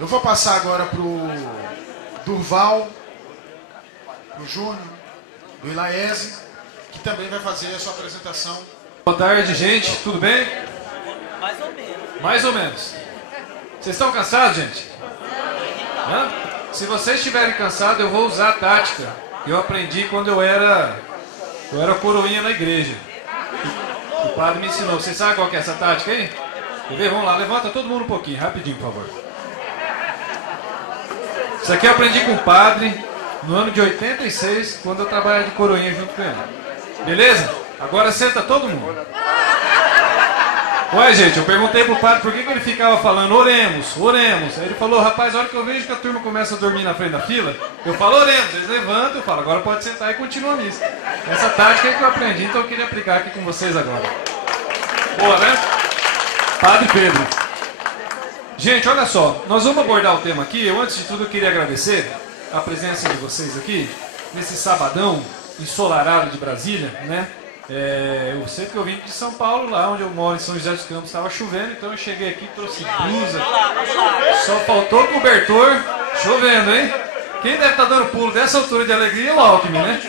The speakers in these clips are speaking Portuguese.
Eu vou passar agora pro Durval, pro Júnior, do Ilaese, que também vai fazer a sua apresentação. Boa tarde, gente. Tudo bem? Mais ou menos. Mais ou menos. Vocês estão cansados, gente? Hã? Se vocês estiverem cansados, eu vou usar a tática que eu aprendi quando eu era coroinha na igreja. O padre me ensinou. Vocês sabem qual que é essa tática aí? Quer ver? Vamos lá, levanta todo mundo um pouquinho, rapidinho, por favor. Isso aqui eu aprendi com o padre no ano de 86, quando eu trabalhava de coroinha junto com ele. Beleza? Agora senta todo mundo. Ué, gente, eu perguntei pro padre por que ele ficava falando oremos, oremos. Aí ele falou, rapaz, a hora que eu vejo que a turma começa a dormir na frente da fila, eu falo oremos. Eles levantam, eu falo, agora pode sentar e continua a missa. Essa tática é que eu aprendi, então eu queria aplicar aqui com vocês agora. Boa, né? Padre Pedro. Gente, olha só, nós vamos abordar o tema aqui. Eu, antes de tudo, eu queria agradecer a presença de vocês aqui, nesse sabadão ensolarado de Brasília, né? Eu sei que eu vim de São Paulo, lá onde eu moro, em São José dos Campos, estava chovendo, então eu cheguei aqui, trouxe blusa, só faltou cobertor, chovendo, hein? Quem deve estar dando pulo dessa altura de alegria é o Alckmin, né?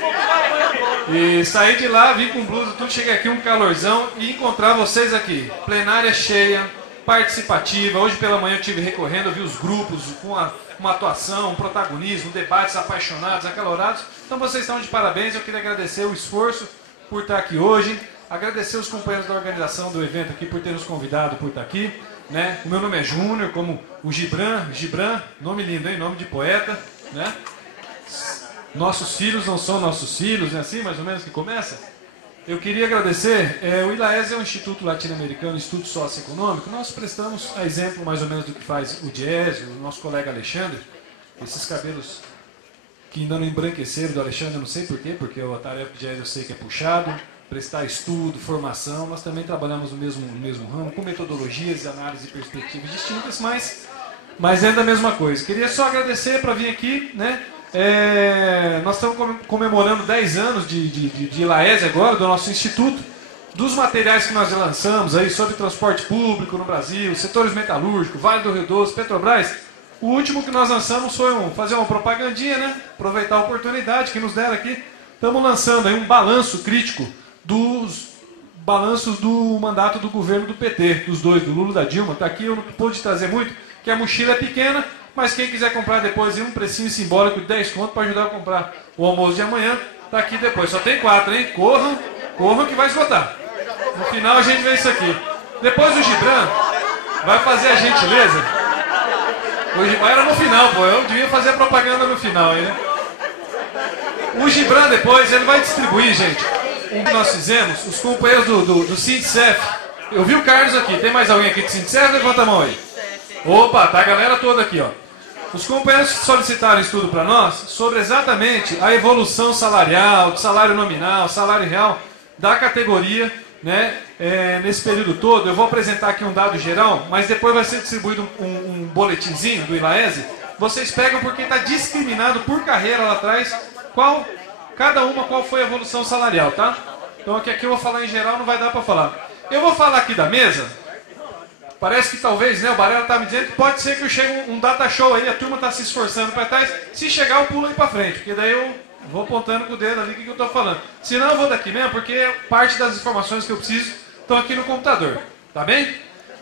E saí de lá, vim com blusa, tudo, cheguei aqui, um calorzão, e encontrar vocês aqui, plenária cheia, participativa. Hoje pela manhã eu estive recorrendo, eu vi os grupos com uma atuação, um protagonismo, debates apaixonados, acalorados. Então vocês estão de parabéns, eu queria agradecer o esforço por estar aqui hoje, agradecer os companheiros da organização do evento aqui por ter nos convidado por estar aqui, né? O meu nome é Júnior, como o Gibran, nome lindo, hein? Nome de poeta, né? Nossos filhos não são nossos filhos, né? Assim mais ou menos que começa. Eu queria agradecer, o Ilaese é um instituto latino-americano, instituto socioeconômico. Nós prestamos a exemplo mais ou menos do que faz o Diese, o nosso colega Alexandre. Esses cabelos que ainda não embranqueceram do Alexandre, eu não sei porquê, porque a tarefa do Diese eu sei que é puxado, prestar estudo, formação. Nós também trabalhamos no mesmo ramo, com metodologias, análise e perspectivas distintas, mas é da mesma coisa. Queria só agradecer para vir aqui, né? Nós estamos comemorando 10 anos de Ilaese agora, do nosso instituto, dos materiais que nós lançamos aí sobre transporte público no Brasil, setores metalúrgicos, Vale do Rio Doce, Petrobras. O último que nós lançamos foi fazer uma propagandinha, né? Aproveitar a oportunidade que nos deram aqui. Estamos lançando aí um balanço crítico dos balanços do mandato do governo do PT, dos dois, do Lula e da Dilma. Está aqui, eu não pude trazer muito, que a mochila é pequena. Mas quem quiser comprar depois um precinho simbólico de 10 conto para ajudar a comprar o almoço de amanhã, tá aqui depois. Só tem 4, hein? Corram que vai esgotar. No final a gente vê isso aqui. Depois o Gibran vai fazer a gentileza. O Gibran era no final, pô. Eu devia fazer a propaganda no final aí, né? O Gibran depois, ele vai distribuir, gente, o que nós fizemos, os companheiros do Sindicef. Eu vi o Carlos aqui. Tem mais alguém aqui do Sindicef? Levanta a mão aí. Opa, tá a galera toda aqui, ó. Os companheiros solicitaram estudo para nós sobre exatamente a evolução salarial, salário nominal, salário real da categoria, né? Nesse período todo. Eu vou apresentar aqui um dado geral, mas depois vai ser distribuído um boletinzinho do Ilaese. Vocês pegam porque está discriminado por carreira lá atrás qual foi a evolução salarial, tá? Então aqui eu vou falar em geral, não vai dar para falar. Eu vou falar aqui da mesa. Parece que talvez, né, o Barela está me dizendo que pode ser que eu chegue um data show aí, a turma está se esforçando para trás. Se chegar, eu pulo aí para frente, porque daí eu vou apontando com o dedo ali o que eu estou falando. Senão eu vou daqui mesmo, porque parte das informações que eu preciso estão aqui no computador. Tá bem?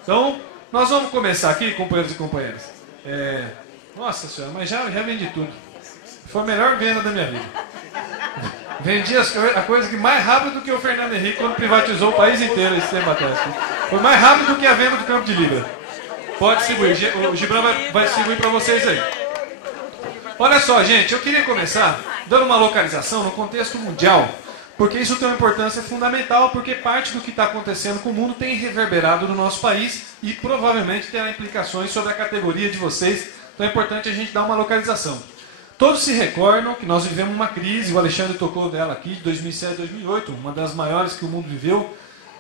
Então, nós vamos começar aqui, companheiros e companheiras. Nossa senhora, mas já vendi tudo. Foi a melhor venda da minha vida. Vendi a coisa que mais rápido do que o Fernando Henrique quando privatizou o país inteiro esse tempo atrás. Foi mais rápido do que a venda do Campo de Libra. Pode distribuir. O Gibran vai distribuir para vocês aí. Olha só, gente, eu queria começar dando uma localização no contexto mundial, porque isso tem uma importância fundamental, porque parte do que está acontecendo com o mundo tem reverberado no nosso país e provavelmente terá implicações sobre a categoria de vocês. Então é importante a gente dar uma localização. Todos se recordam que nós vivemos uma crise, o Alexandre tocou dela aqui, de 2007 a 2008, uma das maiores que o mundo viveu.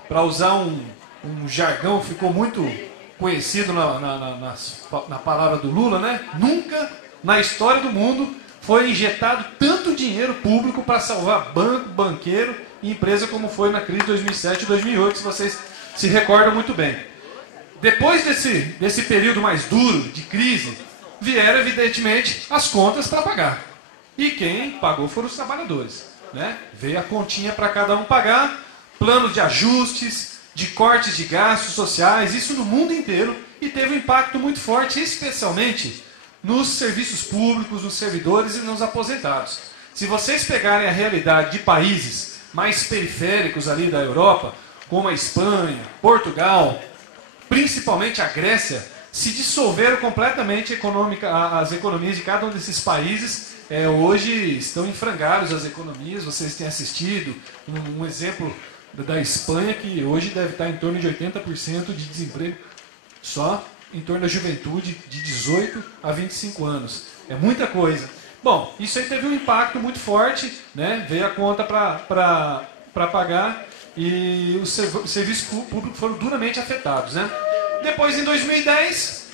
Para usar um jargão, ficou muito conhecido na palavra do Lula, né? Nunca na história do mundo foi injetado tanto dinheiro público para salvar banco, banqueiro e empresa como foi na crise de 2007 e 2008, se vocês se recordam muito bem. Depois desse período mais duro de crise, vieram, evidentemente, as contas para pagar. E quem pagou foram os trabalhadores, né? Veio a continha para cada um pagar, plano de ajustes, de cortes de gastos sociais, isso no mundo inteiro, e teve um impacto muito forte, especialmente nos serviços públicos, nos servidores e nos aposentados. Se vocês pegarem a realidade de países mais periféricos ali da Europa, como a Espanha, Portugal, principalmente a Grécia, se dissolveram completamente as economias de cada um desses países. Hoje estão em frangalhos as economias, vocês têm assistido um exemplo da Espanha, que hoje deve estar em torno de 80% de desemprego só em torno da juventude de 18 a 25 anos. É muita coisa. Bom, isso aí teve um impacto muito forte, né? Veio a conta para pagar e os serviços públicos foram duramente afetados, né? Depois, em 2010,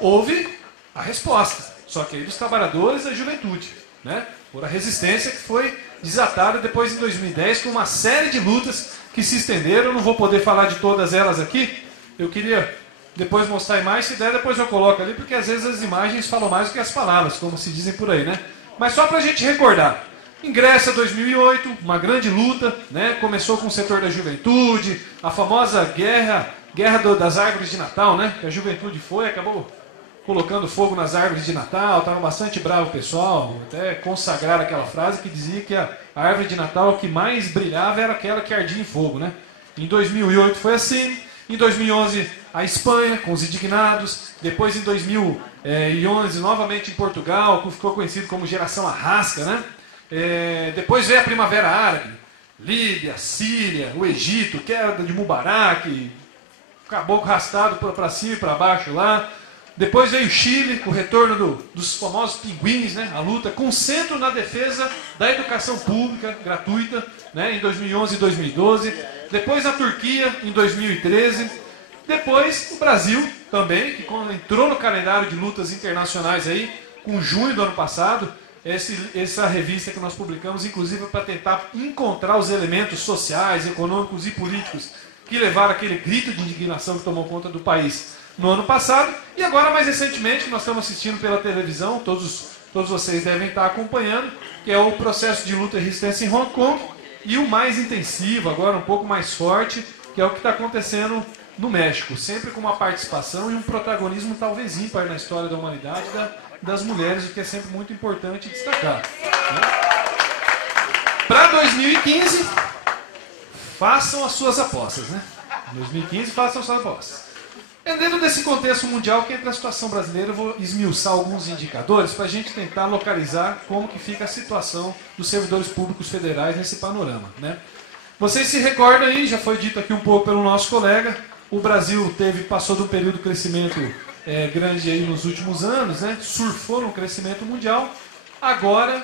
houve a resposta, só que aí dos trabalhadores da juventude, né? Por a resistência que foi desatada depois em 2010 com uma série de lutas que se estenderam. Eu não vou poder falar de todas elas aqui, eu queria depois mostrar imagens, se der depois eu coloco ali, porque às vezes as imagens falam mais do que as palavras, como se dizem por aí, né? Mas só para a gente recordar, em Grécia 2008, uma grande luta, né? Começou com o setor da juventude, a famosa guerra das árvores de Natal, né? Que a juventude acabou colocando fogo nas árvores de Natal, estava bastante bravo o pessoal, até consagraram aquela frase que dizia que a árvore de Natal que mais brilhava era aquela que ardia em fogo, né? Em 2008 foi assim, em 2011 a Espanha com os indignados, depois em 2011 novamente em Portugal, que ficou conhecido como Geração Arrasca, né? Depois veio a Primavera Árabe, Líbia, Síria, o Egito, queda de Mubarak, caboclo arrastado para cima e para baixo lá. Depois veio o Chile, com o retorno dos famosos pinguins, né? A luta com centro na defesa da educação pública gratuita, né? Em 2011 e 2012. Depois a Turquia, em 2013. Depois o Brasil também, que entrou no calendário de lutas internacionais aí, com junho do ano passado. Essa revista que nós publicamos, inclusive, para tentar encontrar os elementos sociais, econômicos e políticos que levaram aquele grito de indignação que tomou conta do país no ano passado. E agora, mais recentemente, nós estamos assistindo pela televisão, todos vocês devem estar acompanhando, que é o processo de luta e resistência em Hong Kong, e o mais intensivo, agora um pouco mais forte, que é o que está acontecendo no México, sempre com uma participação e um protagonismo talvez ímpar na história da humanidade das mulheres, o que é sempre muito importante destacar, né? Para 2015, façam as suas apostas, né? 2015, façam as suas apostas. Dentro desse contexto mundial que entra a situação brasileira, eu vou esmiuçar alguns indicadores para a gente tentar localizar como que fica a situação dos servidores públicos federais nesse panorama, né? Vocês se recordam aí, já foi dito aqui um pouco pelo nosso colega, o Brasil passou de um período de crescimento grande aí nos últimos anos, né? Surfou no crescimento mundial. Agora,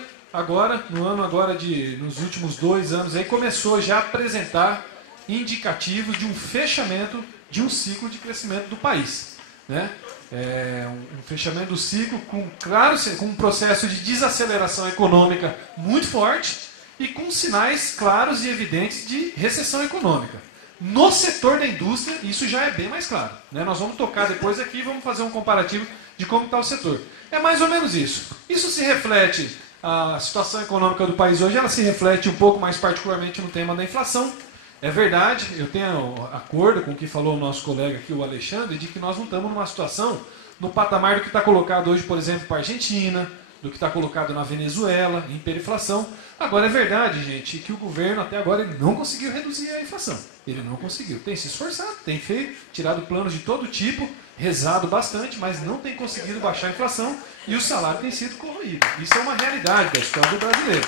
nos últimos 2 anos, aí começou já a apresentar indicativos de um fechamento de um ciclo de crescimento do país, né? Um fechamento do ciclo com um processo de desaceleração econômica muito forte e com sinais claros e evidentes de recessão econômica. No setor da indústria, isso já é bem mais claro, né? Nós vamos tocar depois aqui e vamos fazer um comparativo de como está o setor. É mais ou menos isso. Isso se reflete, a situação econômica do país hoje, ela se reflete um pouco mais particularmente no tema da inflação. É verdade, eu tenho acordo com o que falou o nosso colega aqui, o Alexandre, de que nós não estamos numa situação no patamar do que está colocado hoje, por exemplo, para a Argentina, do que está colocado na Venezuela, em hiperinflação. Agora é verdade, gente, que o governo até agora ele não conseguiu reduzir a inflação. Ele não conseguiu. Tem se esforçado, tem feito, tirado planos de todo tipo, rezado bastante, mas não tem conseguido baixar a inflação e o salário tem sido corroído. Isso é uma realidade da história do brasileiro.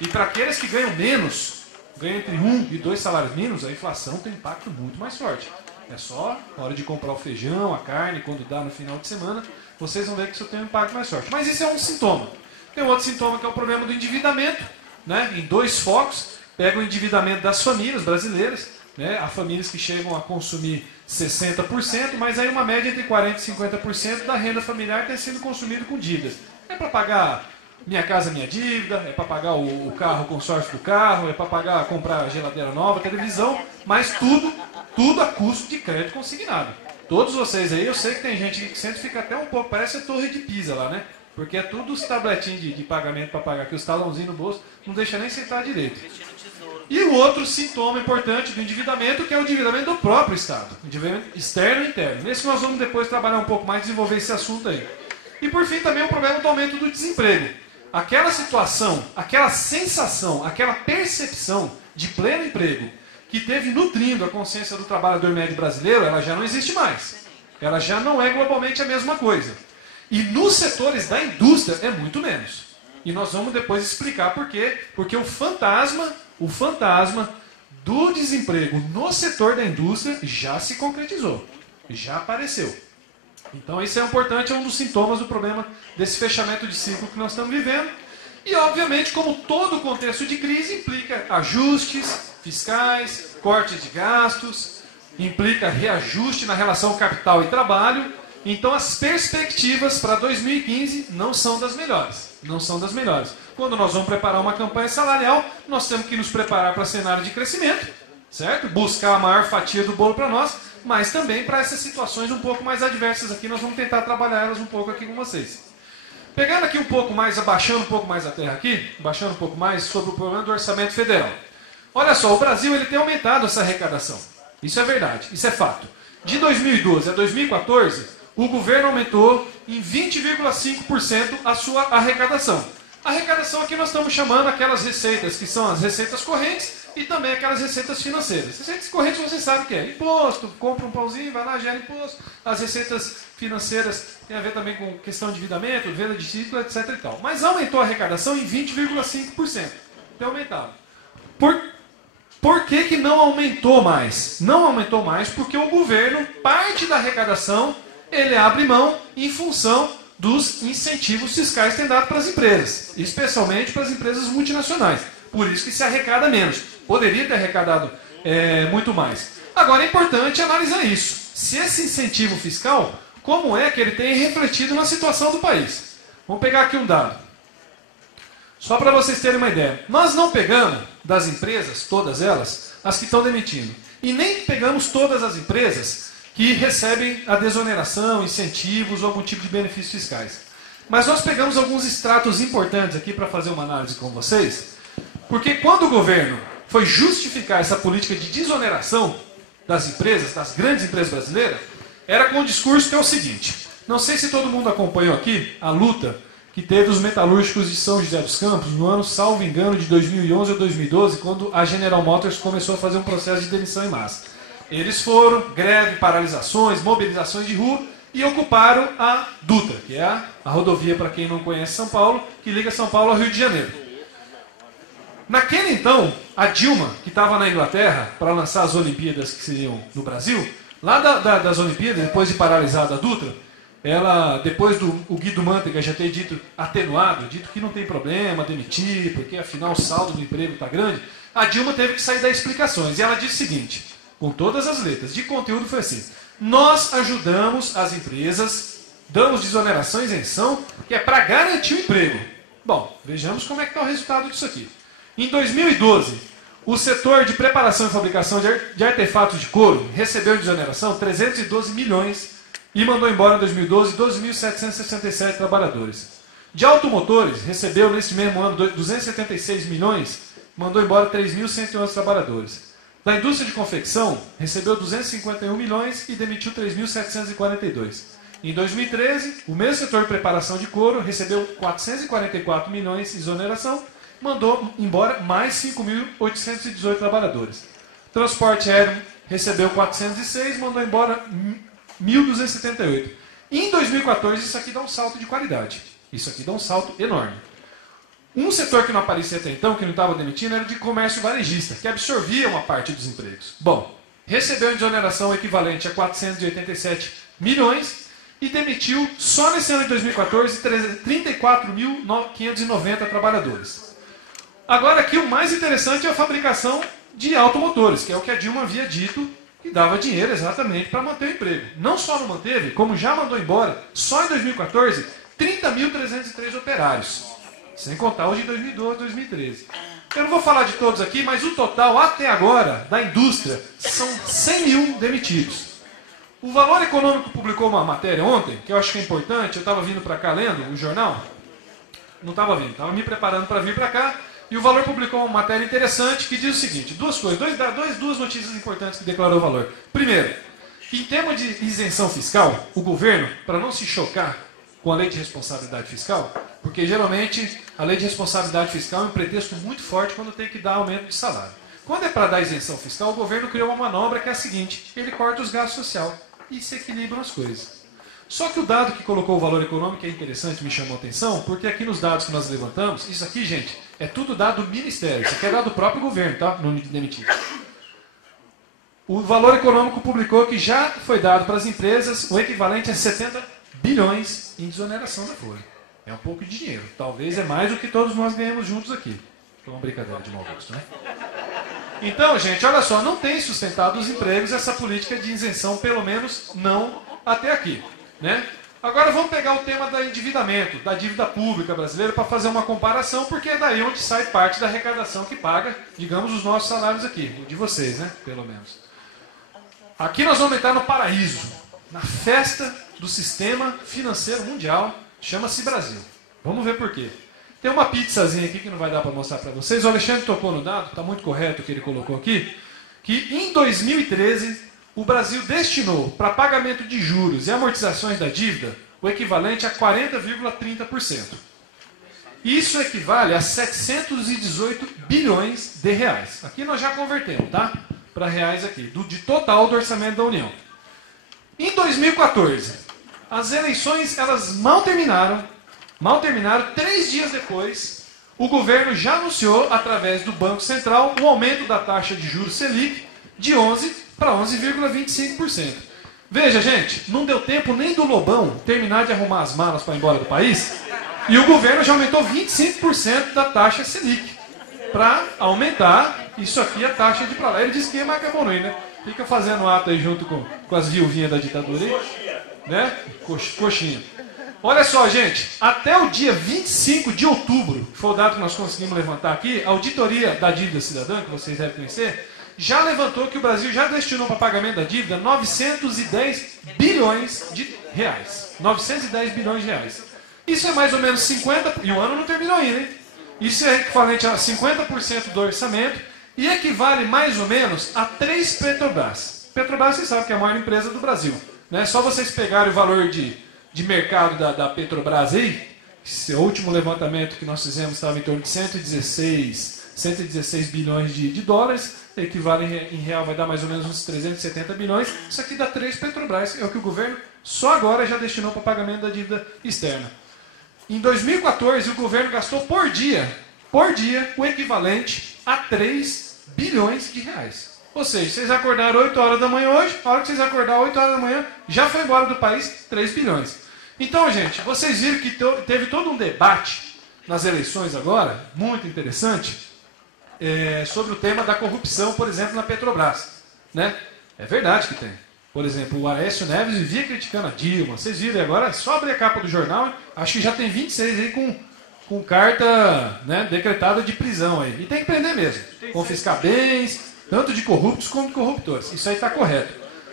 E para aqueles que ganham menos, ganham entre 1 e 2 salários mínimos, a inflação tem um impacto muito mais forte. É só na hora de comprar o feijão, a carne, quando dá no final de semana, vocês vão ver que isso tem um impacto mais forte. Mas isso é um sintoma. Tem outro sintoma que é o problema do endividamento, né? Em 2 focos, pega o endividamento das famílias brasileiras, né? Há famílias que chegam a consumir 60%, mas aí uma média entre 40% e 50% da renda familiar tem sido consumido com dívidas. É para pagar Minha Casa Minha Dívida, é para pagar o carro, o consórcio do carro, é para comprar geladeira nova, televisão, mas tudo a custo de crédito consignado. Todos vocês aí, eu sei que tem gente que sempre fica até um pouco, parece a Torre de Pisa lá, né? Porque é tudo os tabletinhos de pagamento para pagar aqui, os talãozinhos no bolso, não deixa nem sentar direito. E o outro sintoma importante do endividamento, que é o endividamento do próprio Estado. Endividamento externo e interno. Nesse nós vamos depois trabalhar um pouco mais, desenvolver esse assunto aí. E por fim também o problema do aumento do desemprego. Aquela situação, aquela sensação, aquela percepção de pleno emprego que teve nutrindo a consciência do trabalhador médio brasileiro, ela já não existe mais. Ela já não é globalmente a mesma coisa. E nos setores da indústria é muito menos. E nós vamos depois explicar por quê. Porque o fantasma do desemprego no setor da indústria já se concretizou. Já apareceu. Então isso é importante, é um dos sintomas do problema desse fechamento de ciclo que nós estamos vivendo. E obviamente, como todo contexto de crise, implica ajustes fiscais, cortes de gastos, implica reajuste na relação capital e trabalho. Então as perspectivas para 2015 não são das melhores. Não são das melhores. Quando nós vamos preparar uma campanha salarial, nós temos que nos preparar para cenário de crescimento, certo? Buscar a maior fatia do bolo para nós, mas também para essas situações um pouco mais adversas aqui, nós vamos tentar trabalhar elas um pouco aqui com vocês. Pegando aqui um pouco mais, abaixando um pouco mais a terra aqui, baixando um pouco mais sobre o problema do orçamento federal. Olha só, o Brasil ele tem aumentado essa arrecadação. Isso é verdade, isso é fato. De 2012 a 2014, o governo aumentou em 20,5% a sua arrecadação. A arrecadação aqui nós estamos chamando aquelas receitas que são as receitas correntes e também aquelas receitas financeiras. Receitas correntes você sabe o que é. Imposto, compra um pãozinho, vai lá, gera imposto. As receitas financeiras têm a ver também com questão de endividamento, venda de título, etc. e tal. Mas aumentou a arrecadação em 20,5%. Tem aumentado. Por que não aumentou mais? Não aumentou mais porque o governo, parte da arrecadação, ele abre mão em função dos incentivos fiscais que tem dado para as empresas, especialmente para as empresas multinacionais. Por isso que se arrecada menos. Poderia ter arrecadado muito mais. Agora é importante analisar isso. Se esse incentivo fiscal, como é que ele tem refletido na situação do país? Vamos pegar aqui um dado. Só para vocês terem uma ideia. Nós não pegamos das empresas, todas elas, as que estão demitindo. E nem pegamos todas as empresas que recebem a desoneração, incentivos ou algum tipo de benefícios fiscais. Mas nós pegamos alguns extratos importantes aqui para fazer uma análise com vocês, porque quando o governo foi justificar essa política de desoneração das empresas, das grandes empresas brasileiras, era com o discurso que é o seguinte: não sei se todo mundo acompanhou aqui a luta que teve os metalúrgicos de São José dos Campos no ano, salvo engano, de 2011 ou 2012, quando a General Motors começou a fazer um processo de demissão em massa. Eles foram, greve, paralisações, mobilizações de rua e ocuparam a Dutra, que é a rodovia, para quem não conhece São Paulo, que liga São Paulo ao Rio de Janeiro. Naquele então, a Dilma, que estava na Inglaterra para lançar as Olimpíadas que seriam no Brasil, lá das Olimpíadas, depois de paralisada a Dutra, ela, depois do Guido Mantega já ter dito atenuado, dito que não tem problema demitir, porque afinal o saldo do emprego está grande, a Dilma teve que sair dar explicações. E ela disse o seguinte, com todas as letras, de conteúdo foi assim: nós ajudamos as empresas, damos desoneração e isenção, que é para garantir o emprego. Bom, vejamos como é que está o resultado disso aqui. Em 2012, o setor de preparação e fabricação de artefatos de couro recebeu desoneração 312 milhões e mandou embora em 2012 2.767 trabalhadores. De automotores, recebeu nesse mesmo ano 276 milhões, mandou embora 3.111 trabalhadores. Da indústria de confecção, recebeu 251 milhões e demitiu 3.742. Em 2013, o mesmo setor de preparação de couro recebeu 444 milhões de exoneração, mandou embora mais 5.818 trabalhadores. Transporte aéreo recebeu 406, mandou embora 1.278. Em 2014, isso aqui dá um salto de qualidade. Isso aqui dá um salto enorme. Um setor que não aparecia até então, que não estava demitindo, era de comércio varejista, que absorvia uma parte dos empregos. Bom, recebeu exoneração equivalente a 487 milhões e demitiu, só nesse ano de 2014, 34.590 trabalhadores. Agora aqui o mais interessante é a fabricação de automotores, que é o que a Dilma havia dito que dava dinheiro exatamente para manter o emprego. Não só não manteve, como já mandou embora, só em 2014, 30.303 operários. Sem contar os de 2012 e 2013. Eu não vou falar de todos aqui, mas o total até agora da indústria são 100 mil demitidos. O Valor Econômico publicou uma matéria ontem, que eu acho que é importante. Eu estava vindo para cá lendo o jornal. Não estava vindo, estava me preparando para vir para cá. E o Valor publicou uma matéria interessante que diz o seguinte: duas coisas, duas notícias importantes que declarou o Valor. Primeiro, em termos de isenção fiscal, o governo, para não se chocar com a lei de responsabilidade fiscal, porque geralmente a lei de responsabilidade fiscal é um pretexto muito forte quando tem que dar aumento de salário. Quando é para dar isenção fiscal, o governo criou uma manobra que é a seguinte: ele corta os gastos sociais e se equilibram as coisas. Só que o dado que colocou o Valor Econômico é interessante, me chamou a atenção, porque aqui nos dados que nós levantamos, isso aqui, gente, é tudo dado do Ministério, isso aqui é dado do próprio governo, tá? Não me demitido. O Valor Econômico publicou que já foi dado para as empresas o equivalente a 70 bilhões em desoneração da folha. É um pouco de dinheiro, talvez é mais do que todos nós ganhamos juntos aqui. Foi uma brincadeira de mau gosto, né? Então, gente, olha só, não tem sustentado os empregos essa política de isenção, pelo menos não até aqui, né? Agora vamos pegar o tema do endividamento, da dívida pública brasileira, para fazer uma comparação, porque é daí onde sai parte da arrecadação que paga, digamos, os nossos salários aqui, o de vocês, né? Pelo menos. Aqui nós vamos entrar no paraíso, na festa do sistema financeiro mundial, chama-se Brasil. Vamos ver por quê. Tem uma pizzazinha aqui que não vai dar para mostrar para vocês. O Alexandre tocou no dado, está muito correto o que ele colocou aqui, que em 2013 o Brasil destinou para pagamento de juros e amortizações da dívida o equivalente a 40,30%. Isso equivale a 718 bilhões de reais. Aqui nós já convertemos, tá? Para reais aqui, de total do orçamento da União. Em 2014, as eleições elas mal terminaram, 3 dias depois, o governo já anunciou, através do Banco Central, o aumento da taxa de juros Selic de 11% para 11,25%. Veja, gente, não deu tempo nem do Lobão terminar de arrumar as malas para ir embora do país, e o governo já aumentou 25% da taxa Selic, para aumentar isso aqui, a taxa de pra lá. Ele disse que é macamonuí, né? Fica fazendo ato aí junto com as viuvinhas da ditadura aí, né? Coxinha. Olha só, gente, até o dia 25 de outubro, que foi o dado que nós conseguimos levantar aqui, a auditoria da dívida cidadã, que vocês devem conhecer, já levantou que o Brasil já destinou para pagamento da dívida 910 bilhões de reais. 910 bilhões de reais. Isso é mais ou menos 50%, e o ano não terminou ainda, hein? Isso é equivalente a 50% do orçamento e equivale mais ou menos a 3 Petrobras. Petrobras, vocês sabem que é a maior empresa do Brasil, né? Só vocês pegarem o valor de mercado da Petrobras aí, o último levantamento que nós fizemos estava em torno de 116 bilhões de dólares, equivale em real, vai dar mais ou menos uns 370 bilhões. Isso aqui dá 3 Petrobras, é o que o governo só agora já destinou para pagamento da dívida externa. Em 2014, o governo gastou por dia, o equivalente a 3 bilhões de reais. Ou seja, vocês acordaram 8 horas da manhã hoje, a hora que vocês acordaram 8 horas da manhã, já foi embora do país 3 bilhões. Então, gente, vocês viram que teve todo um debate nas eleições agora, muito interessante, sobre o tema da corrupção, por exemplo, na Petrobras, né? É verdade que tem. Por exemplo, o Aécio Neves vivia criticando a Dilma. Vocês viram agora, só abrir a capa do jornal, acho que já tem 26 aí com carta, né, decretada de prisão aí. E tem que prender mesmo. Confiscar bens, tanto de corruptos como de corruptores. Isso aí está correto.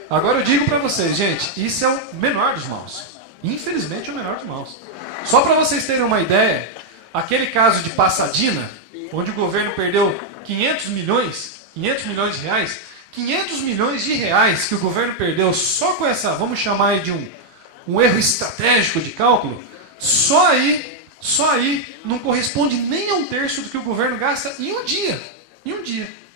Agora eu digo para vocês, gente, isso é o menor dos maus. Infelizmente é o menor dos maus. Só para vocês terem uma ideia, aquele caso de Passadina, onde o governo perdeu 500 milhões de reais, 500 milhões de reais que o governo perdeu só com essa, vamos chamar aí de um erro estratégico de cálculo, só aí não corresponde nem a 1/3 do que o governo gasta em um dia,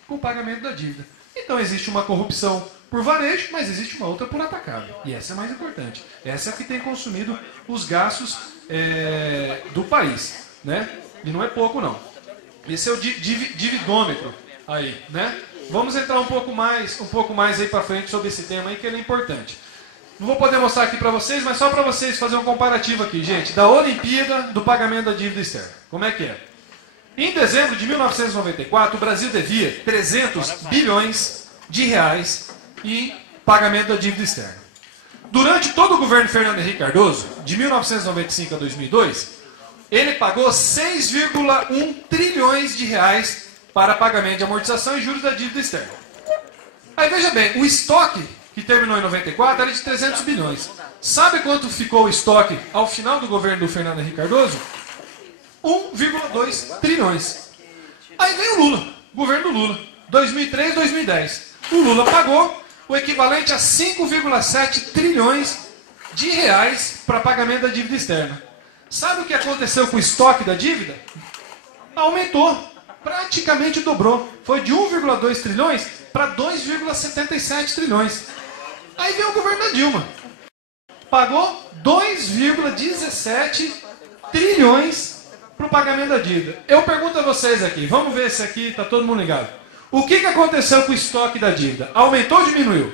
com o pagamento da dívida. Então existe uma corrupção por varejo, mas existe uma outra por atacado. E essa é mais importante. Essa é a que tem consumido os gastos do país, né? E não é pouco, não. Esse é o dividômetro aí, né? Vamos entrar um pouco mais aí para frente sobre esse tema aí, que ele é importante. Não vou poder mostrar aqui para vocês, mas só para vocês fazerem um comparativo aqui, gente, da Olimpíada do pagamento da dívida externa. Como é que é? Em dezembro de 1994, o Brasil devia 300 bilhões de reais em pagamento da dívida externa. Durante todo o governo Fernando Henrique Cardoso, de 1995 a 2002, ele pagou 6,1 trilhões de reais para pagamento de amortização e juros da dívida externa. Aí veja bem, o estoque que terminou em 94, era de 300 bilhões. Sabe quanto ficou o estoque ao final do governo do Fernando Henrique Cardoso? 1,2 trilhões. Aí veio o Lula, governo do Lula, 2003, 2010. O Lula pagou o equivalente a 5,7 trilhões de reais para pagamento da dívida externa. Sabe o que aconteceu com o estoque da dívida? Aumentou, praticamente dobrou. Foi de 1,2 trilhões para 2,77 trilhões. Aí veio o governo da Dilma. Pagou 2,17 trilhões para o pagamento da dívida. Eu pergunto a vocês aqui, vamos ver se aqui está todo mundo ligado. O que aconteceu com o estoque da dívida? Aumentou ou diminuiu?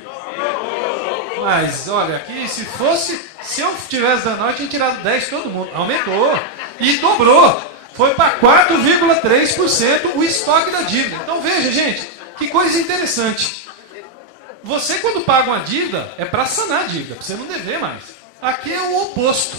Mas, olha, aqui, se eu tivesse dando, eu tinha tirado 10 todo mundo. Aumentou. E dobrou. Foi para 4,3% o estoque da dívida. Então, veja, gente, que coisa interessante. Você, quando paga uma dívida, é para sanar a dívida, para você não dever mais. Aqui é o oposto.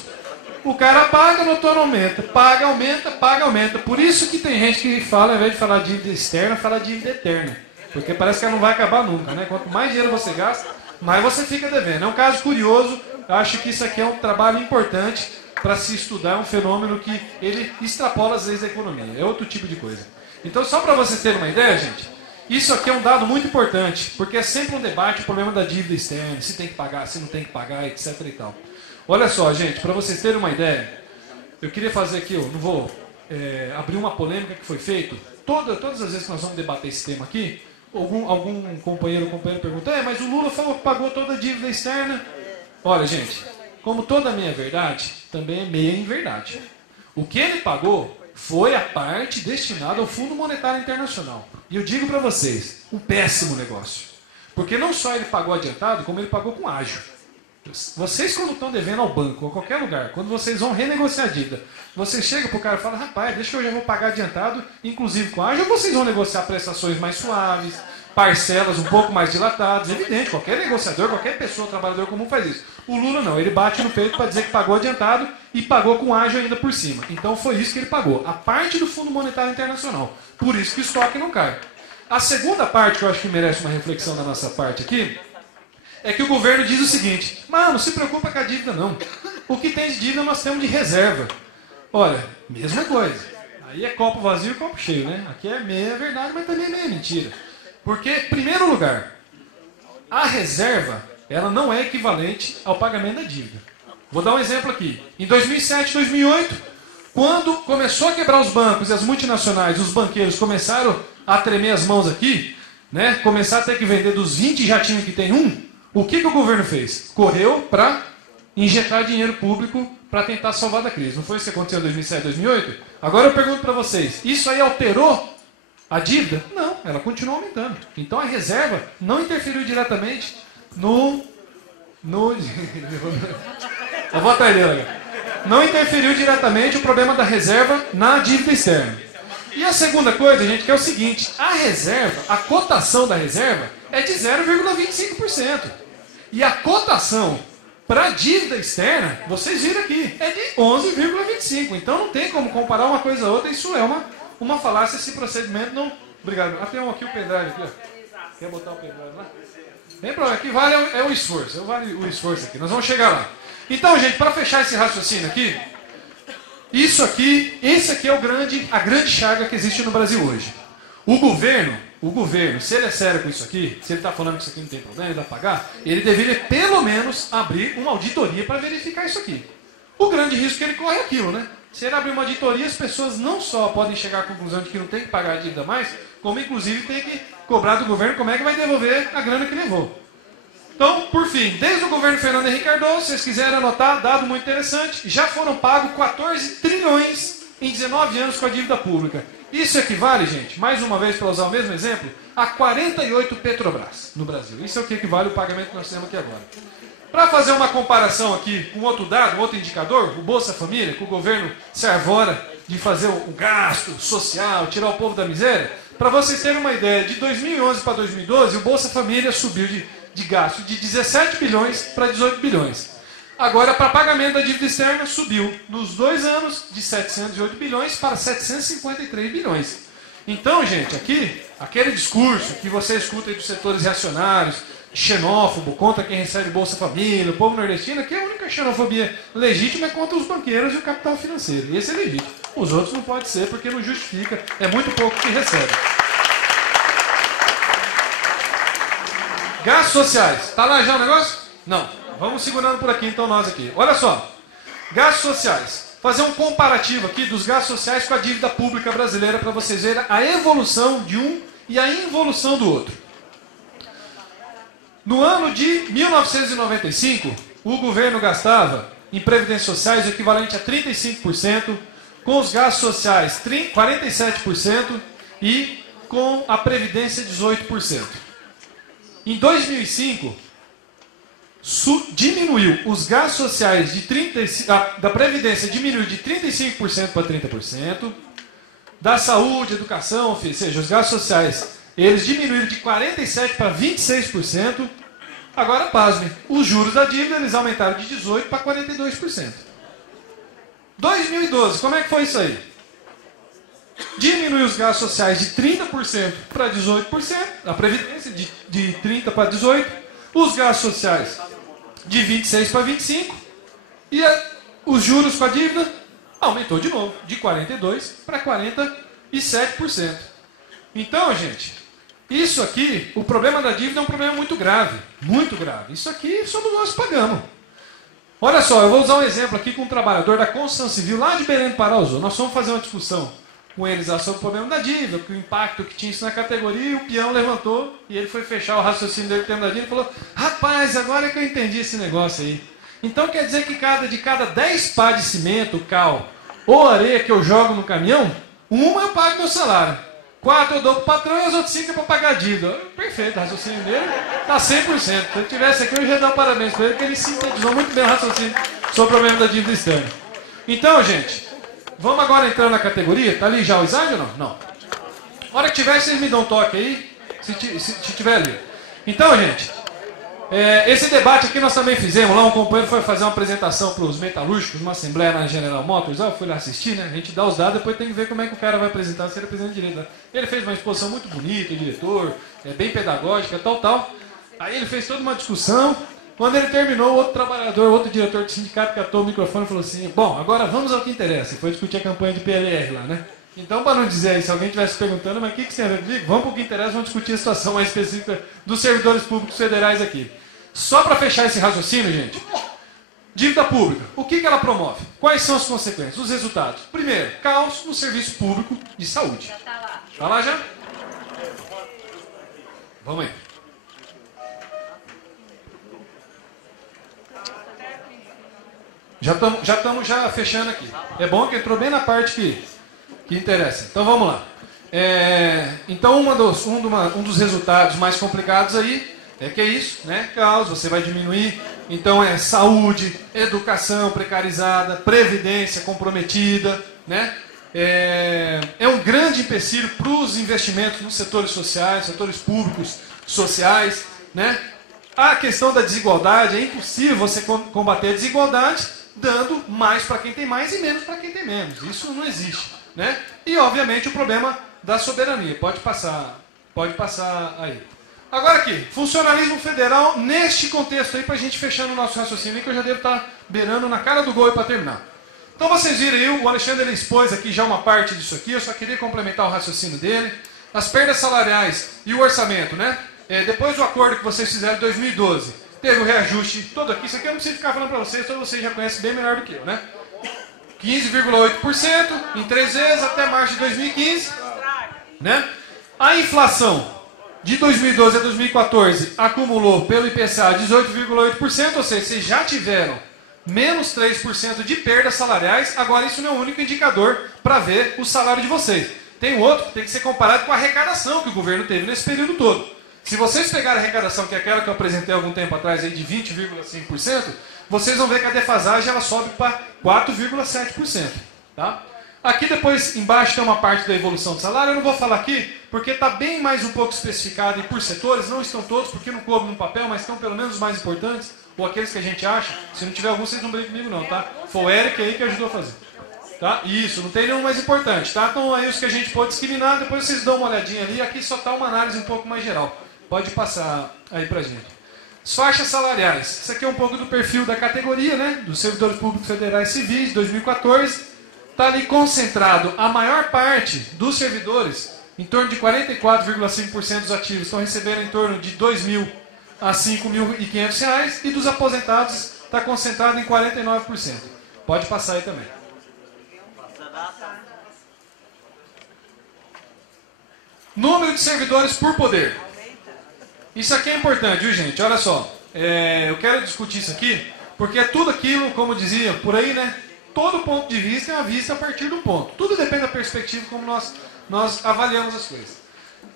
O cara paga, o noturno aumenta. Paga, aumenta, paga, aumenta. Por isso que tem gente que fala, ao invés de falar dívida externa, fala dívida eterna. Porque parece que ela não vai acabar nunca, né? Quanto mais dinheiro você gasta, mais você fica devendo. É um caso curioso. Eu acho que isso aqui é um trabalho importante para se estudar. É um fenômeno que ele extrapola as leis da economia. É outro tipo de coisa. Então, só para vocês terem uma ideia, gente, isso aqui é um dado muito importante. Porque é sempre um debate o problema da dívida externa. Se tem que pagar, se não tem que pagar, etc. e tal. Olha só, gente, para vocês terem uma ideia, eu queria fazer aqui, eu não vou abrir uma polêmica que foi feita. Todas as vezes que nós vamos debater esse tema aqui, algum companheiro pergunta, mas o Lula falou que pagou toda a dívida externa. Olha, gente, como toda meia verdade, também é meia inverdade. O que ele pagou foi a parte destinada ao Fundo Monetário Internacional. E eu digo para vocês, um péssimo negócio. Porque não só ele pagou adiantado, como ele pagou com ágio. Vocês, quando estão devendo ao banco ou a qualquer lugar, quando vocês vão renegociar a dívida, você chega para o cara e fala, rapaz, deixa eu já vou pagar adiantado, inclusive com ágio, ou vocês vão negociar prestações mais suaves, parcelas um pouco mais dilatadas. Evidente, qualquer negociador, qualquer pessoa, trabalhador comum faz isso. O Lula não, ele bate no peito para dizer que pagou adiantado e pagou com ágio ainda por cima. Então foi isso que ele pagou, a parte do Fundo Monetário Internacional. Por isso que o estoque não cai. A segunda parte, que eu acho que merece uma reflexão da nossa parte aqui, é que o governo diz o seguinte, mas não se preocupa com a dívida não. O que tem de dívida nós temos de reserva. Olha, mesma coisa. Aí é copo vazio e copo cheio, né? Aqui é meia verdade, mas também é meia mentira. Porque, em primeiro lugar, a reserva, ela não é equivalente ao pagamento da dívida. Vou dar um exemplo aqui. Em 2007, 2008, quando começou a quebrar os bancos e as multinacionais, os banqueiros começaram a tremer as mãos aqui, né? Começaram a ter que vender dos 20 jatinhos que tem um, o que o governo fez? Correu para injetar dinheiro público para tentar salvar da crise. Não foi isso que aconteceu em 2007, 2008? Agora eu pergunto para vocês, isso aí alterou a dívida? Não, ela continua aumentando. Então a reserva não interferiu diretamente no eu vou atrás dele agora. Não interferiu diretamente o problema da reserva na dívida externa. E a segunda coisa, gente, que é o seguinte, a reserva, a cotação da reserva é de 0,25%. E a cotação para a dívida externa, vocês viram aqui, é de 11,25%. Então não tem como comparar uma coisa a outra, isso é uma falácia, esse procedimento não... Obrigado. Ah, tem um aqui, o pendrive aqui, ó. Quer botar o pendrive lá? Bem problema, aqui vale o esforço, vale o esforço aqui, nós vamos chegar lá. Então, gente, para fechar esse raciocínio aqui, esse aqui é a grande chaga que existe no Brasil hoje. O governo, se ele é sério com isso aqui, se ele está falando que isso aqui não tem problema, ele vai pagar, ele deveria pelo menos abrir uma auditoria para verificar isso aqui. O grande risco que ele corre é aquilo, né? Se ele abrir uma auditoria, as pessoas não só podem chegar à conclusão de que não tem que pagar a dívida mais, como inclusive tem que cobrar do governo como é que vai devolver a grana que levou. Então, por fim, desde o governo Fernando Henrique Cardoso, se vocês quiserem anotar, dado muito interessante, já foram pagos 14 trilhões em 19 anos com a dívida pública. Isso equivale, gente, mais uma vez para usar o mesmo exemplo, a 48 Petrobras no Brasil. Isso é o que equivale ao pagamento que nós temos aqui agora. Para fazer uma comparação aqui com outro dado, outro indicador, o Bolsa Família, que o governo se arvora de fazer o gasto social, tirar o povo da miséria, para vocês terem uma ideia, de 2011 para 2012, o Bolsa Família subiu de gasto de 17 bilhões para 18 bilhões. Agora, para pagamento da dívida externa, subiu nos 2 anos de 708 bilhões para 753 bilhões. Então, gente, aqui, aquele discurso que você escuta aí dos setores reacionários, xenófobo, contra quem recebe Bolsa Família, o povo nordestino, que a única xenofobia legítima é contra os banqueiros e o capital financeiro. Esse é legítimo. Os outros não pode ser porque não justifica, é muito pouco que recebe. Gastos sociais. Tá lá já o negócio? Não. Vamos segurando por aqui então nós aqui. Olha só. Gastos sociais. Fazer um comparativo aqui dos gastos sociais com a dívida pública brasileira para vocês verem a evolução de um e a involução do outro. No ano de 1995, o governo gastava em previdências sociais o equivalente a 35%, com os gastos sociais 47% e com a previdência 18%. Em 2005, diminuiu os gastos sociais da Previdência diminuiu de 35% para 30%, da saúde, educação, ou seja, os gastos sociais, eles diminuíram de 47% para 26%. Agora, pasmem, os juros da dívida eles aumentaram de 18% para 42%. 2012, como é que foi isso aí? Diminuiu os gastos sociais de 30% para 18%, a Previdência de 30% para 18%, os gastos sociais de 26% para 25%, e os juros com a dívida aumentou de novo, de 42% para 47%. Então, gente, isso aqui, o problema da dívida é um problema muito grave, muito grave. Isso aqui somos nós que pagamos. Olha só, eu vou usar um exemplo aqui com um trabalhador da construção civil lá de Belém do Pará usou. Nós fomos fazer uma discussão com eles sobre o problema da dívida, o impacto que tinha isso na categoria, e o peão levantou e ele foi fechar o raciocínio dele tema da dívida e falou: rapaz, agora é que eu entendi esse negócio aí. Então quer dizer que de cada 10 pá de cimento, cal ou areia que eu jogo no caminhão, uma eu pago meu salário. 4 eu dou para o patrão e as outras 5 é para pagar a dívida. Perfeito, o raciocínio dele está 100%. Se ele estivesse aqui, eu ia dar parabéns para ele, porque ele sintetizou muito bem o raciocínio sobre o problema da dívida externa. Então, gente, vamos agora entrar na categoria. Está ali já o slide ou não? Não. Na hora que tiver, vocês me dão um toque aí, se tiver ali. Então, gente, esse debate aqui nós também fizemos. Lá um companheiro foi fazer uma apresentação para os metalúrgicos, uma assembleia na General Motors. Eu fui lá assistir, né? A gente dá os dados, depois tem que ver como é que o cara vai apresentar, se ele apresenta direito. Né? Ele fez uma exposição muito bonita, o diretor, bem pedagógica, tal. Aí ele fez toda uma discussão. Quando ele terminou, outro trabalhador, outro diretor do sindicato catou o microfone e falou assim: bom, agora vamos ao que interessa. E foi discutir a campanha de PLR lá, né? Então, para não dizer aí, se alguém estivesse perguntando, mas o que tem a ver comigo? Vamos para o que interessa, vamos discutir a situação mais específica dos servidores públicos federais aqui. Só para fechar esse raciocínio, gente, dívida pública, o que ela promove? Quais são as consequências, os resultados? Primeiro, caos no serviço público de saúde. Está lá já? Vamos aí. Já estamos fechando aqui. É bom que entrou bem na parte que interessa. Então vamos lá. Então um dos resultados mais complicados aí que é isso, né? Caos, você vai diminuir. Então saúde, educação precarizada, previdência comprometida, né? É um grande empecilho para os investimentos nos setores sociais, setores públicos, sociais, né? A questão da desigualdade, é impossível você combater a desigualdade dando mais para quem tem mais e menos para quem tem menos. Isso não existe, né? E, obviamente, o problema da soberania. Pode passar aí. Agora aqui, funcionalismo federal neste contexto aí, para a gente fechar o nosso raciocínio, que eu já devo estar beirando na cara do gol para terminar. Então vocês viram aí, o Alexandre ele expôs aqui já uma parte disso aqui, eu só queria complementar o raciocínio dele. As perdas salariais e o orçamento, né? Depois do acordo que vocês fizeram em 2012, teve o reajuste todo aqui, isso aqui eu não preciso ficar falando para vocês, todos vocês já conhecem bem melhor do que eu, né? 15,8% em 3 vezes até março de 2015, né? A inflação de 2012 a 2014 acumulou pelo IPCA 18,8%, ou seja, vocês já tiveram menos 3% de perdas salariais. Agora isso não é o único indicador para ver o salário de vocês. Tem outro que tem que ser comparado com a arrecadação que o governo teve nesse período todo. Se vocês pegarem a arrecadação, que é aquela que eu apresentei algum tempo atrás, aí de 20,5%, vocês vão ver que a defasagem ela sobe para 4,7%. Tá? Aqui depois, embaixo, tem uma parte da evolução do salário. Eu não vou falar aqui, porque está bem mais um pouco especificado e por setores. Não estão todos, porque não coube no papel, mas estão pelo menos os mais importantes, ou aqueles que a gente acha. Se não tiver algum, vocês não briguem comigo não, tá? Foi o Eric aí que ajudou a fazer. Tá? Isso, não tem nenhum mais importante, tá? Então aí os que a gente pode discriminar, depois vocês dão uma olhadinha ali. Aqui só está uma análise um pouco mais geral. Pode passar aí pra gente. As faixas salariais. Isso aqui é um pouco do perfil da categoria, né? Dos servidores públicos federais civis, 2014. Está ali concentrado a maior parte dos servidores, em torno de 44,5% dos ativos estão recebendo em torno de R$ 2.000 a R$ 5.500, e dos aposentados está concentrado em 49%. Pode passar aí também. Número de servidores por poder. Isso aqui é importante, viu, gente? Olha só. Eu quero discutir isso aqui, porque é tudo aquilo, como dizia por aí, né? Todo ponto de vista é uma vista a partir de um ponto. Tudo depende da perspectiva como nós avaliamos as coisas.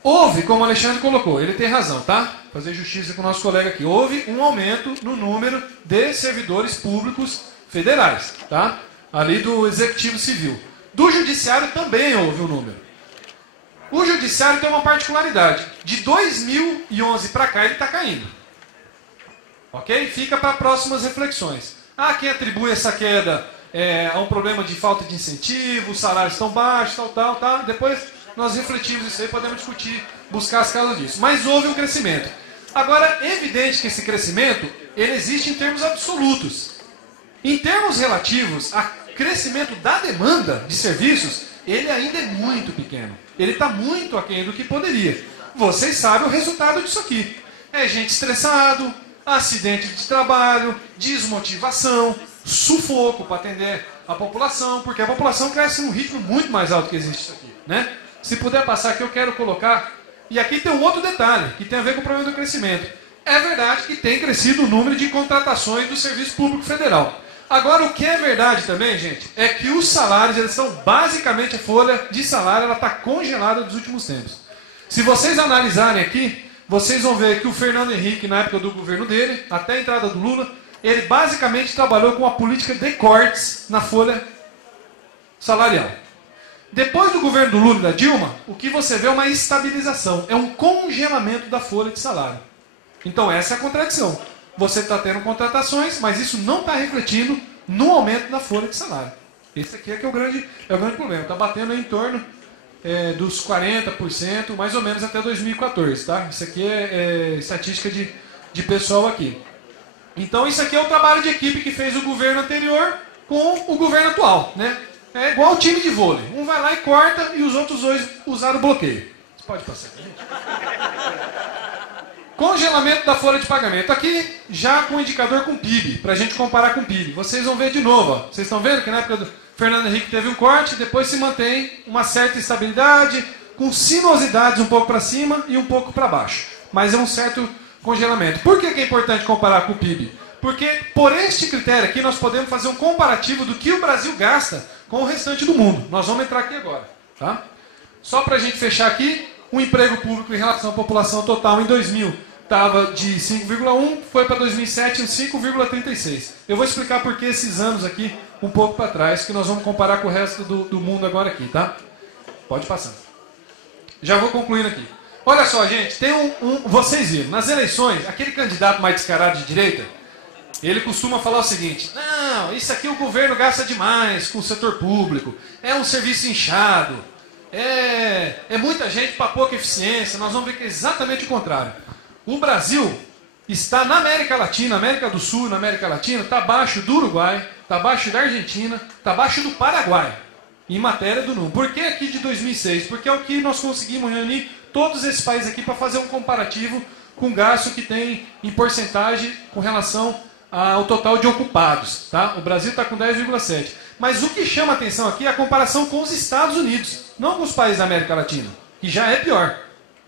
Houve, como o Alexandre colocou, ele tem razão, tá? Fazer justiça com o nosso colega aqui. Houve um aumento no número de servidores públicos federais, tá? Ali do Executivo Civil. Do Judiciário também houve um número. O Judiciário tem uma particularidade. De 2011 para cá ele está caindo. Ok? Fica para próximas reflexões. Quem atribui essa queda a um problema de falta de incentivo, os salários estão baixos, tal, tá? Depois nós refletimos isso aí, podemos discutir, buscar as causas disso. Mas houve um crescimento. Agora, é evidente que esse crescimento, ele existe em termos absolutos. Em termos relativos a crescimento da demanda de serviços, ele ainda é muito pequeno. Ele está muito aquém do que poderia. Vocês sabem o resultado disso aqui. É gente estressado, acidente de trabalho, desmotivação, sufoco para atender a população, porque a população cresce num ritmo muito mais alto que existe isso aqui, né? Se puder passar aqui, eu quero colocar. E aqui tem um outro detalhe, que tem a ver com o problema do crescimento. É verdade que tem crescido o número de contratações do Serviço Público Federal. Agora, o que é verdade também, gente, é que os salários, eles são basicamente, a folha de salário, ela está congelada nos últimos tempos. Se vocês analisarem aqui, vocês vão ver que o Fernando Henrique, na época do governo dele, até a entrada do Lula, ele basicamente trabalhou com a política de cortes na folha salarial. Depois do governo do Lula e da Dilma, o que você vê é uma estabilização, é um congelamento da folha de salário. Então essa é a contradição. Você está tendo contratações, mas isso não está refletindo no aumento da folha de salário. Esse aqui é que é o grande problema. Está batendo em torno dos 40%, mais ou menos até 2014. Tá? Isso aqui é estatística de pessoal aqui. Então isso aqui é o trabalho de equipe que fez o governo anterior com o governo atual. Né? É igual o time de vôlei. Um vai lá e corta e os outros dois usaram o bloqueio. Você pode passar aqui, gente? Congelamento da folha de pagamento. Aqui, já com indicador com PIB, para a gente comparar com PIB. Vocês vão ver de novo. Ó. Vocês estão vendo que na época do Fernando Henrique teve um corte, depois se mantém uma certa estabilidade, com sinuosidades um pouco para cima e um pouco para baixo. Mas é um certo congelamento. Por que é importante comparar com o PIB? Porque por este critério aqui nós podemos fazer um comparativo do que o Brasil gasta com o restante do mundo. Nós vamos entrar aqui agora. Tá? Só para a gente fechar aqui, o emprego público em relação à população total em 2000 estava de 5,1, foi para 2007 em 5,36. Eu vou explicar por que esses anos aqui um pouco para trás, que nós vamos comparar com o resto do mundo agora aqui, tá? Pode passar. Já vou concluindo aqui. Olha só, gente, tem vocês viram, nas eleições, aquele candidato mais descarado de direita, ele costuma falar o seguinte: não, isso aqui o governo gasta demais com o setor público, é um serviço inchado, é muita gente para pouca eficiência. Nós vamos ver que é exatamente o contrário. O Brasil está na América Latina, América do Sul, na América Latina, está abaixo do Uruguai, está abaixo da Argentina, está abaixo do Paraguai, em matéria do número. Por que aqui de 2006? Porque é o que nós conseguimos reunir todos esses países aqui para fazer um comparativo com o gasto que tem em porcentagem com relação ao total de ocupados. Tá? O Brasil está com 10,7%. Mas o que chama a atenção aqui é a comparação com os Estados Unidos, não com os países da América Latina, que já é pior.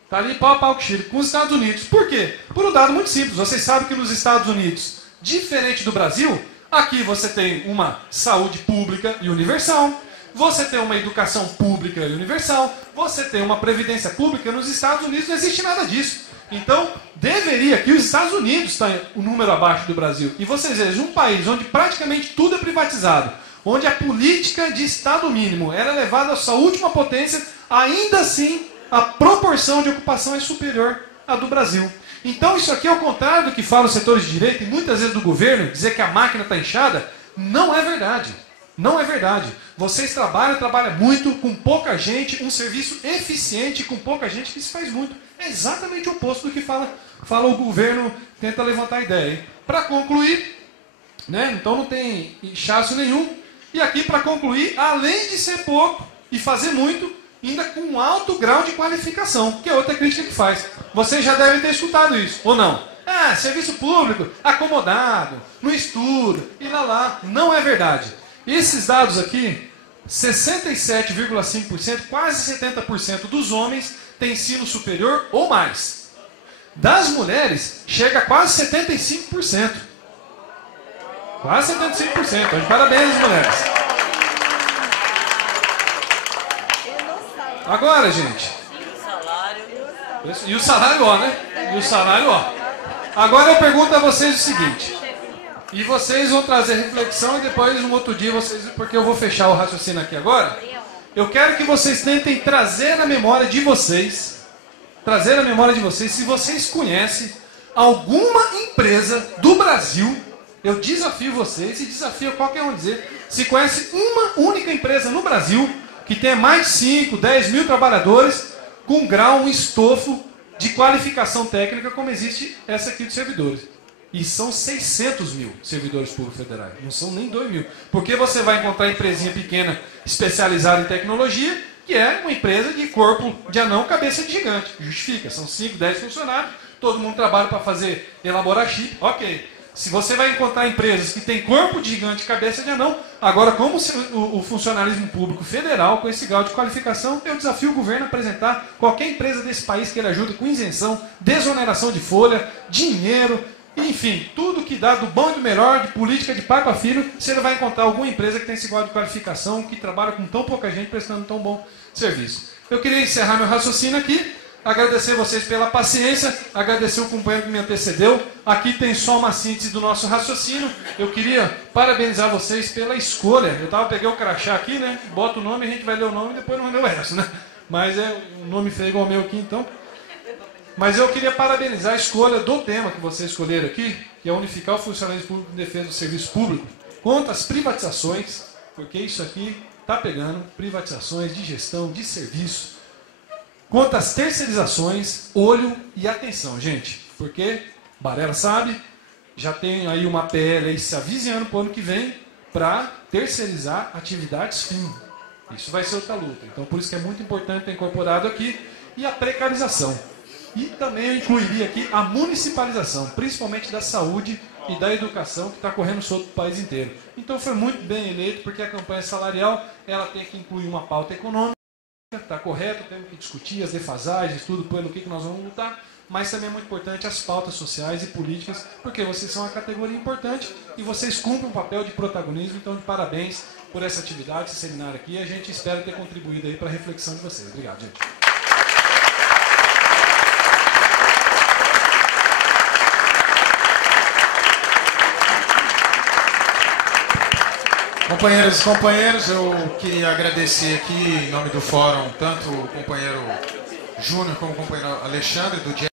Está ali pau a pau com os Estados Unidos. Por quê? Por um dado muito simples. Vocês sabem que nos Estados Unidos, diferente do Brasil, aqui você tem uma saúde pública e universal, você tem uma educação pública e universal, você tem uma previdência pública. Nos Estados Unidos não existe nada disso. Então, deveria que os Estados Unidos está o número abaixo do Brasil. E vocês vejam, um país onde praticamente tudo é privatizado, onde a política de Estado mínimo era levada à sua última potência, ainda assim a proporção de ocupação é superior à do Brasil. Então isso aqui, ao contrário do que falam os setores de direita e muitas vezes do governo, dizer que a máquina está inchada, não é verdade. Não é verdade. Vocês trabalham muito com pouca gente, um serviço eficiente com pouca gente que se faz muito. É exatamente o oposto do que fala o governo, tenta levantar a ideia. Para concluir, né, então não tem inchaço nenhum. E aqui para concluir, além de ser pouco e fazer muito, ainda com um alto grau de qualificação, que é outra crítica que faz. Vocês já devem ter escutado isso, ou não? Ah, serviço público, acomodado, não estuda, e lá. Não é verdade. Esses dados aqui, 67,5%, quase 70% dos homens têm ensino superior ou mais. Das mulheres, chega a quase 75%. Quase 75%. Então, de parabéns, mulheres. Agora, gente. E o salário, ó, né? E o salário, ó. Agora eu pergunto a vocês o seguinte. E vocês vão trazer reflexão e depois, um outro dia, vocês, porque eu vou fechar o raciocínio aqui agora. Eu quero que vocês tentem trazer na memória de vocês, se vocês conhecem alguma empresa do Brasil, eu desafio vocês e desafio qualquer um a dizer, se conhece uma única empresa no Brasil que tenha mais de 5, 10 mil trabalhadores com um grau, um estofo de qualificação técnica como existe essa aqui dos servidores. E são 600 mil servidores públicos federais, não são nem 2 mil. Porque você vai encontrar empresinha pequena especializada em tecnologia, que é uma empresa de corpo de anão, cabeça de gigante. Justifica, são 5, 10 funcionários, todo mundo trabalha para elaborar chip, ok. Se você vai encontrar empresas que têm corpo de gigante e cabeça de anão, agora como o funcionalismo público federal, com esse grau de qualificação, eu desafio o governo a apresentar qualquer empresa desse país que ele ajude com isenção, desoneração de folha, dinheiro, enfim, tudo que dá do bom e do melhor, de política de pai para filho, você vai encontrar alguma empresa que tem esse grau de qualificação, que trabalha com tão pouca gente, prestando tão bom serviço. Eu queria encerrar meu raciocínio aqui, agradecer vocês pela paciência, agradecer o companheiro que me antecedeu. Aqui tem só uma síntese do nosso raciocínio. Eu queria parabenizar vocês pela escolha. Peguei o crachá aqui, né? Bota o nome, a gente vai ler o nome e depois não lê o resto, né? Mas o nome feio igual o meu aqui, então. Mas eu queria parabenizar a escolha do tema que vocês escolheram aqui, que é unificar o funcionalismo público em defesa do serviço público contra as privatizações, porque isso aqui está pegando, privatizações de gestão, de serviço, contra as terceirizações, olho e atenção, gente, porque, Barela sabe, já tem aí uma PL aí se avizinhando para o ano que vem para terceirizar atividades fim. Isso vai ser outra luta. Então, por isso que é muito importante ter incorporado aqui, e a precarização. E também eu incluiria aqui a municipalização, principalmente da saúde e da educação, que está correndo solto o país inteiro. Então foi muito bem eleito, porque a campanha salarial ela tem que incluir uma pauta econômica, está correto, temos que discutir as defasagens, tudo pelo que nós vamos lutar, mas também é muito importante as pautas sociais e políticas, porque vocês são uma categoria importante e vocês cumprem um papel de protagonismo. Então, de parabéns por essa atividade, esse seminário aqui, e a gente espera ter contribuído aí para a reflexão de vocês. Obrigado, gente. Companheiras e companheiros, eu queria agradecer aqui, em nome do fórum, tanto o companheiro Júnior como o companheiro Alexandre, do